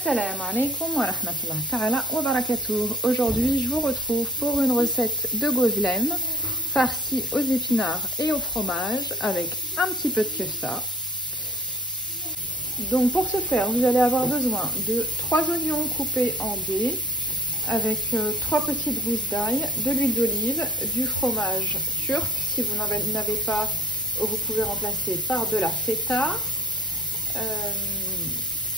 Assalamu alaikum wa rahmatullahi ta'ala wa barakatuh. Aujourd'hui, je vous retrouve pour une recette de gozlem farcie aux épinards et au fromage avec un petit peu de kefta. Donc pour ce faire, vous allez avoir besoin de 3 oignons coupés en dés avec 3 petites gousses d'ail, de l'huile d'olive, du fromage turc. Si vous n'en avez pas, vous pouvez remplacer par de la feta,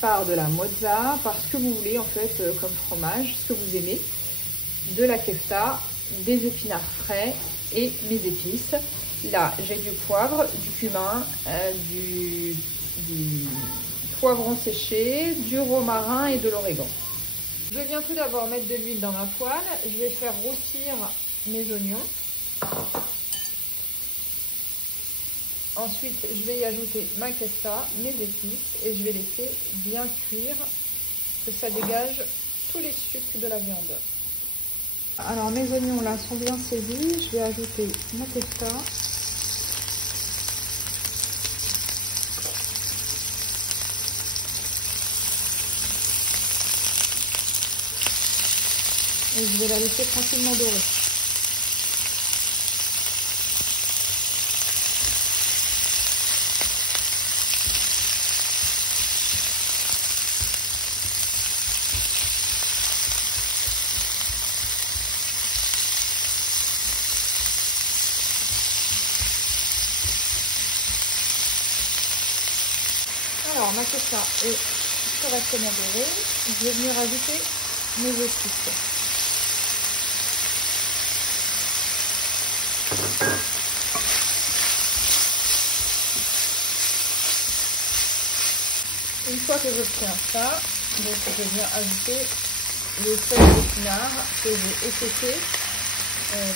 par de la mozza, par ce que vous voulez en fait comme fromage, ce que vous aimez, de la kefta, des épinards frais et mes épices. Là j'ai du poivre, du cumin, du poivron séché, du romarin et de l'origan. Je viens tout d'abord mettre de l'huile dans ma poêle, je vais faire rôtir mes oignons. Ensuite, je vais y ajouter ma kefta, mes épices et je vais laisser bien cuire, que ça dégage tous les sucs de la viande. Alors mes oignons là sont bien saisis, je vais ajouter ma kefta. Et je vais la laisser tranquillement dorer. Alors ma kefta est correctement dorée, je vais venir ajouter mes épices. Une fois que j'obtiens ça, donc je viens ajouter les feuilles d'épinards que j'ai étouffées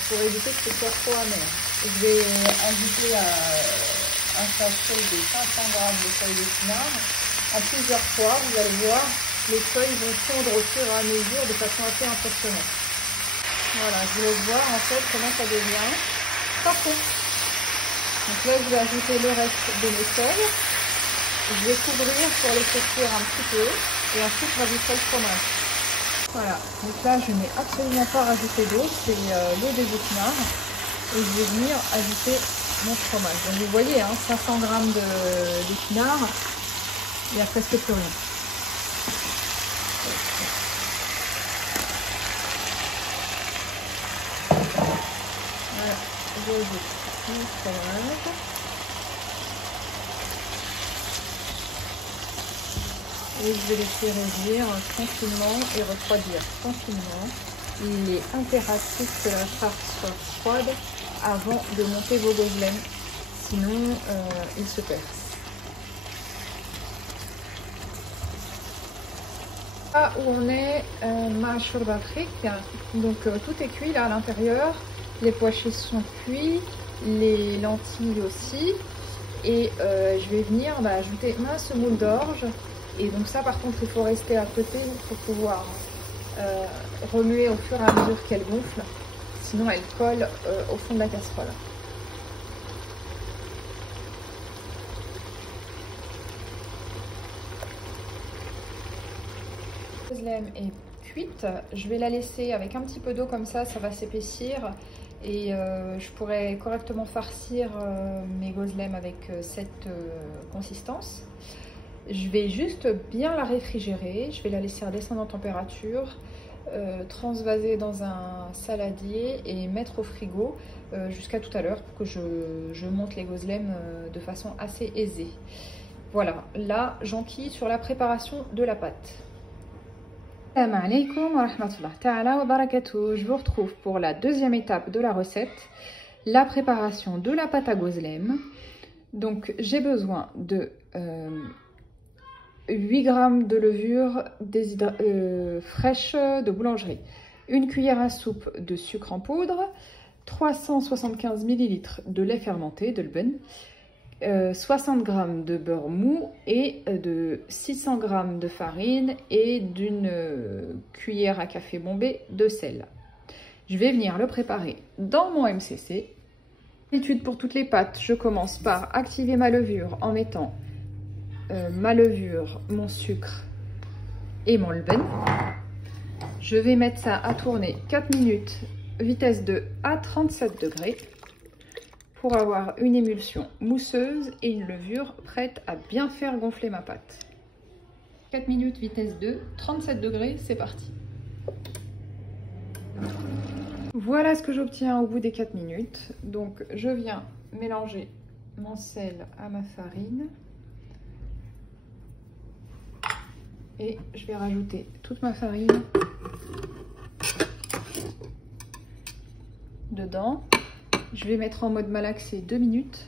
pour éviter que ce soit trop amer. Je vais ajouter un sachet de 500 g de feuilles d'épinards en plusieurs fois. Vous allez voir, les feuilles vont fondre au fur et à mesure de façon assez impressionnante. Voilà, je vous laisse voir en fait comment ça devient parfait. Donc là, je vais ajouter le reste de mes feuilles. Je vais couvrir pour laisser cuire un petit peu et ensuite rajouter le fromage. Voilà, donc là je n'ai absolument pas rajouté d'eau, c'est l'eau des épinards et je vais venir ajouter mon fromage. Donc vous voyez, hein, 500 g d'épinards, il n'y a presque plus rien. Voilà, j'ajoute mon fromage. Et je vais laisser réduire tranquillement et refroidir tranquillement. Il est impératif que la farce soit froide avant de monter vos gozlem, sinon il se perd. Là où on est ma shorba frik, donc tout est cuit là à l'intérieur, les pois chiches sont cuits, les lentilles aussi, et je vais venir ajouter ma semoule d'orge. Et donc ça par contre il faut rester à côté pour pouvoir remuer au fur et à mesure qu'elle gonfle, sinon elle colle au fond de la casserole. La gozlem est cuite, je vais la laisser avec un petit peu d'eau comme ça va s'épaissir et je pourrai correctement farcir mes gozlem avec cette consistance. Je vais juste bien la réfrigérer, je vais la laisser redescendre en température, transvaser dans un saladier et mettre au frigo jusqu'à tout à l'heure pour que je monte les gozlem de façon assez aisée. Voilà, là j'enquille sur la préparation de la pâte. Assalamu alaikum wa rahmatullahi ta'ala wa barakatuh. Je vous retrouve pour la deuxième étape de la recette, la préparation de la pâte à gozlem. Donc j'ai besoin de 8 g de levure fraîche de boulangerie, une cuillère à soupe de sucre en poudre, 375 ml de lait fermenté, de l'ben, 60 g de beurre mou et de 600 g de farine et d'une cuillère à café bombée de sel. Je vais venir le préparer dans mon MCC. D'habitude pour toutes les pâtes, je commence par activer ma levure en mettant ma levure, mon sucre et mon levain. Je vais mettre ça à tourner 4 minutes, vitesse 2 à 37 degrés, pour avoir une émulsion mousseuse et une levure prête à bien faire gonfler ma pâte. 4 minutes, vitesse 2, 37 degrés, c'est parti. Voilà ce que j'obtiens au bout des 4 minutes. Donc je viens mélanger mon sel à ma farine. Et je vais rajouter toute ma farine dedans. Je vais mettre en mode malaxé 2 minutes.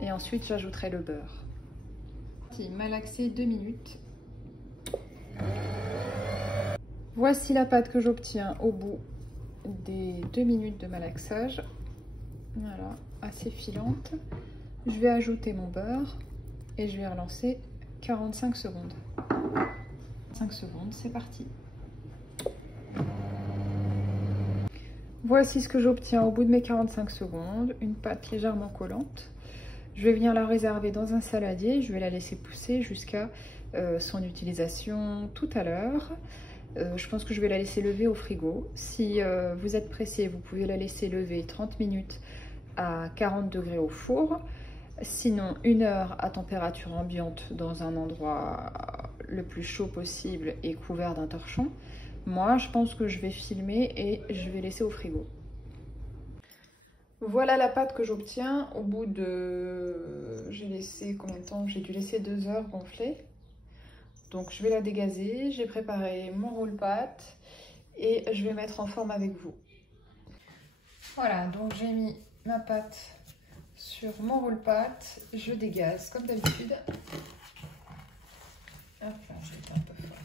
Et ensuite j'ajouterai le beurre. Malaxé 2 minutes. Voici la pâte que j'obtiens au bout des 2 minutes de malaxage. Voilà, assez filante. Je vais ajouter mon beurre et je vais relancer 45 secondes. 5 secondes, c'est parti. Voici ce que j'obtiens au bout de mes 45 secondes. Une pâte légèrement collante. Je vais venir la réserver dans un saladier. Je vais la laisser pousser jusqu'à son utilisation tout à l'heure. Je pense que je vais la laisser lever au frigo. Si vous êtes pressé, vous pouvez la laisser lever 30 minutes à 40 degrés au four. Sinon, 1 heure à température ambiante dans un endroit le plus chaud possible et couvert d'un torchon. Moi, je pense que je vais filmer et je vais laisser au frigo. Voilà la pâte que j'obtiens au bout de... J'ai laissé combien de temps? J'ai dû laisser 2 heures gonfler. Donc je vais la dégazer. J'ai préparé mon roule-pâte et je vais mettre en forme avec vous. Voilà, donc j'ai mis ma pâte sur mon roule-pâte. Je dégaze comme d'habitude. Hop là, je l'éteins un peu fort.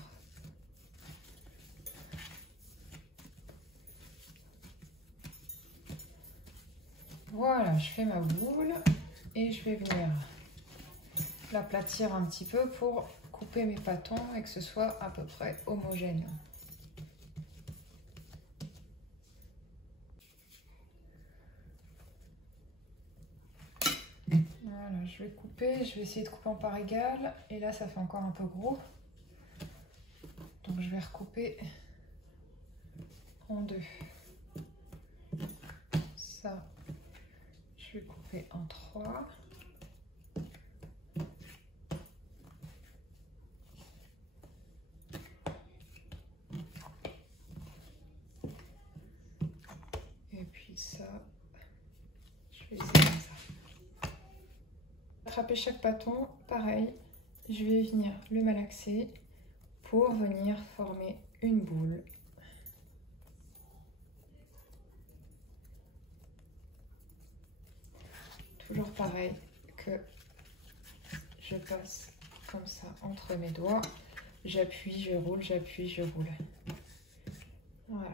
Voilà, je fais ma boule et je vais venir l'aplatir un petit peu pour couper mes pâtons et que ce soit à peu près homogène. Voilà, je vais couper, je vais essayer de couper en parts égales et là ça fait encore un peu gros. Donc je vais recouper en 2. Ça, je vais couper en 3. Et puis ça, je vais laisser comme ça. Attraper chaque bâton, pareil, je vais venir le malaxer pour venir former une boule. Toujours pareil que je passe comme ça entre mes doigts, j'appuie, je roule, j'appuie, je roule. Voilà.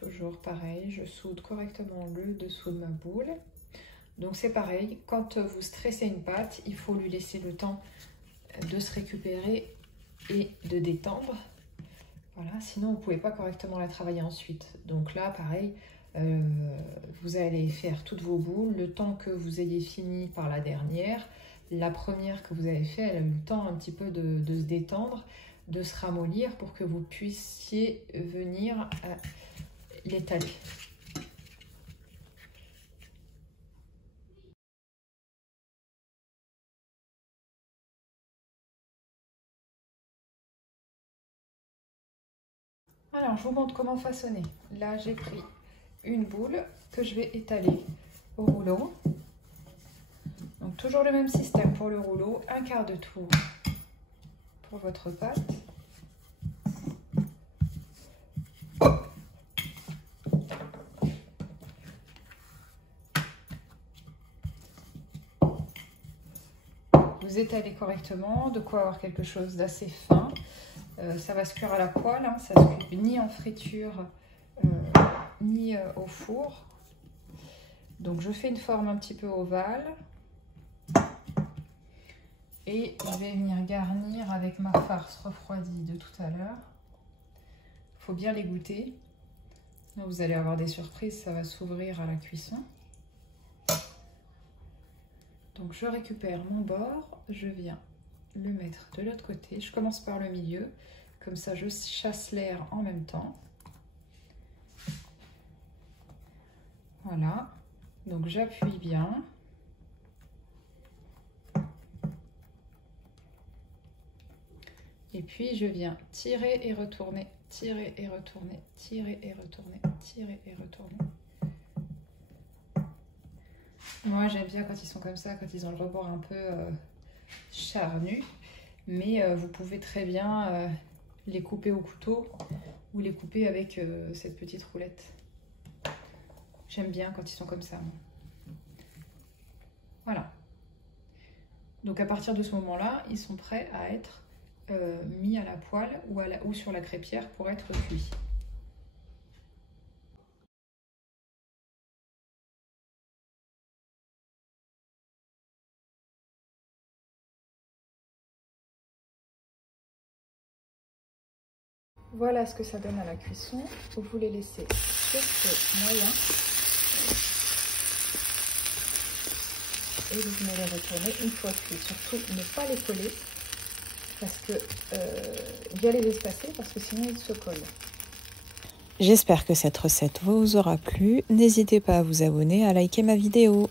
Toujours pareil, je soude correctement le dessous de ma boule. Donc c'est pareil, quand vous stressez une pâte, il faut lui laisser le temps de se récupérer et de détendre. Voilà, sinon vous ne pouvez pas correctement la travailler ensuite. Donc là, pareil, vous allez faire toutes vos boules, le temps que vous ayez fini par la dernière. La première que vous avez fait, elle a eu le temps un petit peu de se détendre, de se ramollir pour que vous puissiez venir l'étaler. Alors, je vous montre comment façonner. Là, j'ai pris une boule que je vais étaler au rouleau. Donc, toujours le même système pour le rouleau. 1/4 de tour pour votre pâte. Vous étalez correctement, de quoi avoir quelque chose d'assez fin. Ça va se cuire à la poêle, hein, ça ne se cuit ni en friture ni au four. Donc je fais une forme un petit peu ovale et je vais venir garnir avec ma farce refroidie de tout à l'heure. Il faut bien les goûter. Vous allez avoir des surprises, ça va s'ouvrir à la cuisson. Donc je récupère mon bord, je viens le mettre de l'autre côté. Je commence par le milieu, comme ça je chasse l'air en même temps. Voilà, donc j'appuie bien. Et puis je viens tirer et retourner, tirer et retourner, tirer et retourner, tirer et retourner. Moi j'aime bien quand ils sont comme ça, quand ils ont le rebord un peu charnu. Mais vous pouvez très bien les couper au couteau ou les couper avec cette petite roulette. J'aime bien quand ils sont comme ça. Voilà. Donc à partir de ce moment-là, ils sont prêts à être mis à la poêle ou sur la crêpière pour être cuits. Voilà ce que ça donne à la cuisson. Vous les laissez sur feu moyen. Et vous venez les retourner une fois cuits. Surtout ne pas les coller parce que bien les espacer parce que sinon ils se collent. J'espère que cette recette vous aura plu. N'hésitez pas à vous abonner, à liker ma vidéo.